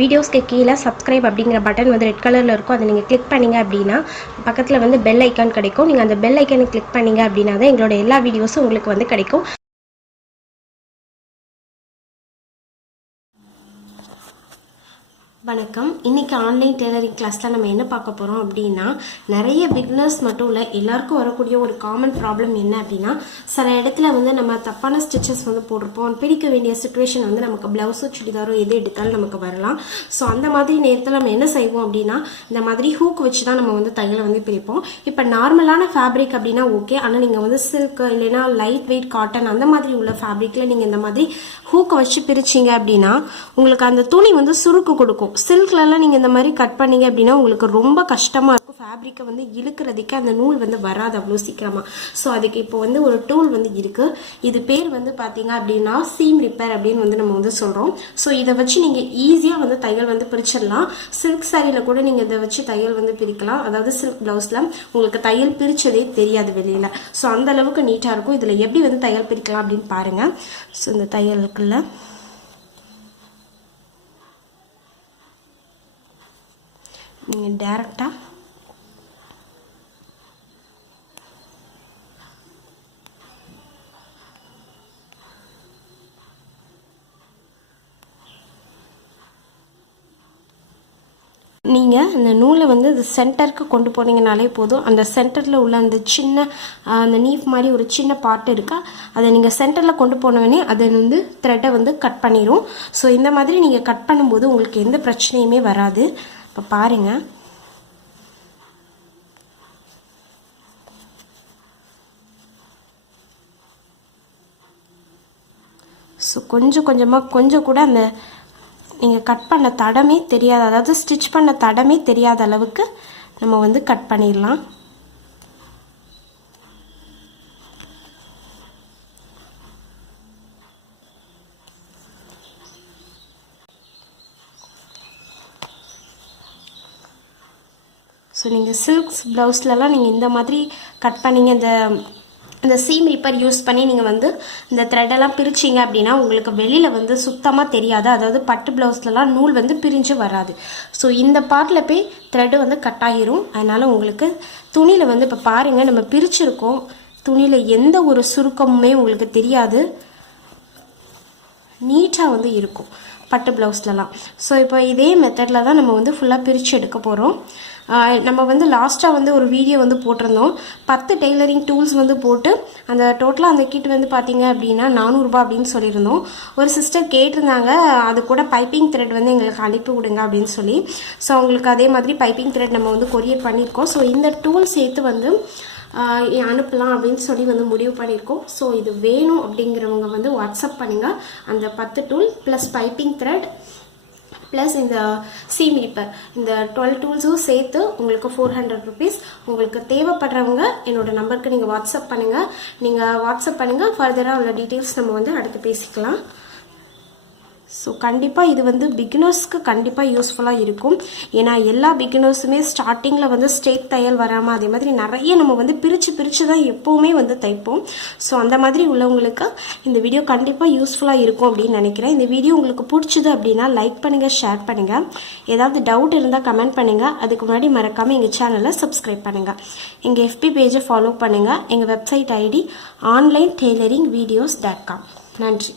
வீடியோஸ்க்கு கீழே சப்ஸ்கிரைப் அப்படிங்கிற பட்டன் வந்து ரெட் கலரில் இருக்கும். அதை நீங்கள் கிளிக் பண்ணீங்க அப்படின்னா பக்கத்தில் வந்து பெல் ஐக்கான் கிடைக்கும். நீங்கள் அந்த பெல் ஐக்கானை கிளிக் பண்ணீங்க அப்படின்னா தான் எங்களோட எல்லா வீடியோஸும் உங்களுக்கு வந்து கிடைக்கும். வணக்கம். இன்னைக்கு ஆன்லைன் டெய்லரிங் கிளாஸில் நம்ம என்ன பார்க்க போகிறோம் அப்படின்னா நிறைய பிக்னர்ஸ் மட்டும் இல்லை எல்லாருக்கும் வரக்கூடிய ஒரு காமன் ப்ராப்ளம் என்ன அப்படின்னா சில இடத்துல வந்து நம்ம தப்பான ஸ்டிச்சஸ் வந்து போட்டிருப்போம். பிடிக்க வேண்டிய சுச்சுவேஷன் வந்து நமக்கு ப்ளவுஸோ சுடிதாரோ எது எடுத்தாலும் நமக்கு வரலாம். ஸோ அந்த மாதிரி நேரத்தில் நம்ம என்ன செய்வோம் அப்படின்னா இந்த மாதிரி ஹூக் வச்சு தான் நம்ம வந்து தையலை வந்து பிரிப்போம். இப்போ நார்மலான ஃபேப்ரிக் அப்படின்னா ஓகே ஆனால் நீங்கள் வந்து சில்க் இல்லைன்னா லைட் வெயிட் காட்டன் அந்த மாதிரி உள்ள ஃபேப்ரிக்கில் நீங்கள் இந்த மாதிரி ஹூக்கை வச்சு பிரிச்சிங்க அப்படின்னா உங்களுக்கு அந்த துணி வந்து சுருக்கு கொடுக்கும். சில்க்லலாம் நீங்கள் இந்த மாதிரி கட் பண்ணீங்க அப்படின்னா உங்களுக்கு ரொம்ப கஷ்டமாக இருக்கும். ஃபேப்ரிக்கை வந்து இழுக்கிறதுக்கே அந்த நூல் வந்து வராது அவ்வளோ சீக்கிரமாக ஸோ அதுக்கு இப்போ வந்து ஒரு டூல் வந்து இருக்குது இது பேர் வந்து பார்த்தீங்க அப்படின்னா சீம் ரிப்பேர் அப்படின்னு வந்து நம்ம வந்து சொல்கிறோம் ஸோ இதை வச்சு நீங்கள் ஈஸியாக வந்து தையல் வந்து பிரிச்சிடலாம். சில்க் சாரியில் கூட நீங்கள் இதை வச்சு தையல் வந்து பிரிக்கலாம். அதாவது சில்க் ப்ளவுஸில் உங்களுக்கு தையல் பிரித்ததே தெரியாது வெளியில். ஸோ அந்த அளவுக்கு நீட்டாக இருக்கும். இதில் எப்படி வந்து தையல் பிரிக்கலாம் அப்படின்னு பாருங்கள் ஸோ இந்த தையலுக்குள்ள நீங்கள் டேரெக்டாக நீங்கள் இந்த நூலை வந்து இந்த சென்டருக்கு கொண்டு போனீங்கனாலே போதும். அந்த சென்டரில் உள்ள அந்த சின்ன அந்த நீஃப் மாதிரி ஒரு சின்ன பாட்டு இருக்கா? அதை நீங்கள் சென்டரில் கொண்டு போனவொடனே அதை வந்து த்ரெட்டை வந்து கட் பண்ணிடும் ஸோ இந்த மாதிரி நீங்கள் கட் பண்ணும்போது உங்களுக்கு எந்த பிரச்சனையுமே வராது. இப்போ பாருங்கள் ஸோ கொஞ்சம் கொஞ்சமாக கொஞ்சம் கூட அந்த நீங்கள் கட் பண்ண தடமே தெரியாத. அதாவது ஸ்டிச் பண்ண தடமே தெரியாத அளவுக்கு நம்ம வந்து கட் பண்ணிடலாம். ஸோ நீங்கள் சில்க்ஸ் ப்ளவுஸ்லலாம் நீங்கள் இந்த மாதிரி கட் பண்ணீங்க இந்த இந்த சீம் ரிப்பர் யூஸ் பண்ணி நீங்கள் வந்து இந்த த்ரெட்டெல்லாம் பிரிச்சிங்க அப்படின்னா உங்களுக்கு வெளியில் வந்து சுத்தமாக தெரியாது. அதாவது பட்டு ப்ளவுஸ்லலாம் நூல் வந்து பிரிஞ்சு வராது. ஸோ இந்த பார்ட்டில் போய் த்ரெட்டு வந்து கட் ஆகிரும். அதனால் உங்களுக்கு துணியில் வந்து இப்போ பாருங்கள் நம்ம பிரிச்சிருக்கோம். துணியில் எந்த ஒரு சுருக்கமுமே உங்களுக்கு தெரியாது. நீட்டாக வந்து இருக்கும். பட்டு ப்ளவுஸ்லலாம் ஸோ இப்போ இதே மெத்தடில் தான் நம்ம வந்து ஃபுல்லாக பிரித்து எடுக்க போகிறோம் நம்ம வந்து லாஸ்ட்டாக வந்து ஒரு வீடியோ வந்து போட்டிருந்தோம். பத்து டெய்லரிங் டூல்ஸ் வந்து போட்டு அந்த டோட்டலாக அந்த கிட் வந்து பார்த்தீங்க அப்படின்னா நானூறுரூபா அப்படின்னு சொல்லியிருந்தோம். ஒரு சிஸ்டர் கேட்டிருந்தாங்க அது கூட பைப்பிங் த்ரெட் வந்து எங்களுக்கு அனுப்பி விடுங்க அப்படின்னு சொல்லி. ஸோ அவங்களுக்கு அதே மாதிரி பைப்பிங் த்ரெட் நம்ம வந்து கொரியர் பண்ணியிருக்கோம். ஸோ இந்த டூல் சேர்த்து வந்து அனுப்பலாம் அப்படின்னு சொல்லி வந்து முடிவு பண்ணியிருக்கோம். ஸோ இது வேணும் அப்படிங்கிறவங்க வந்து வாட்ஸ்அப் பண்ணுங்கள் அந்த பத்து tool plus piping thread plus இந்த சீம் மீப்பர் இந்த டுவெல் டூல்ஸும் சேர்த்து உங்களுக்கு ஃபோர் ஹண்ட்ரட் ருபீஸ் உங்களுக்கு தேவைப்படுறவங்க என்னோடய நம்பருக்கு நீங்கள் வாட்ஸ்அப் பண்ணுங்கள் நீங்கள் வாட்ஸ்அப் பண்ணுங்கள் ஃபர்தராக உள்ள டீட்டெயில்ஸ் நம்ம வந்து அடுத்து பேசிக்கலாம். ஸோ கண்டிப்பாக இது வந்து பிகினர்ஸ்க்கு கண்டிப்பாக யூஸ்ஃபுல்லாக இருக்கும். ஏன்னா எல்லா பிகினர்ஸுமே ஸ்டார்டிங்கில் வந்து ஸ்டேட் தையல் வராமல் அதே மாதிரி நிறைய நம்ம வந்து பிரித்து பிரித்து தான் எப்போவுமே வந்து தைப்போம். ஸோ அந்த மாதிரி உள்ளவங்களுக்கு இந்த வீடியோ கண்டிப்பாக யூஸ்ஃபுல்லாக இருக்கும் அப்படின்னு நினைக்கிறேன். இந்த வீடியோ உங்களுக்கு பிடிச்சது அப்படின்னா லைக் பண்ணுங்கள் ஷேர் பண்ணுங்கள் ஏதாவது டவுட் இருந்தால் கமெண்ட் பண்ணுங்கள் அதுக்கு முன்னாடி மறக்காமல் எங்கள் சேனலை சப்ஸ்கிரைப் பண்ணுங்கள் எங்கள் எஃபி பேஜை ஃபாலோ பண்ணுங்கள் எங்கள் website ID online tailoring videos dot com நன்றி.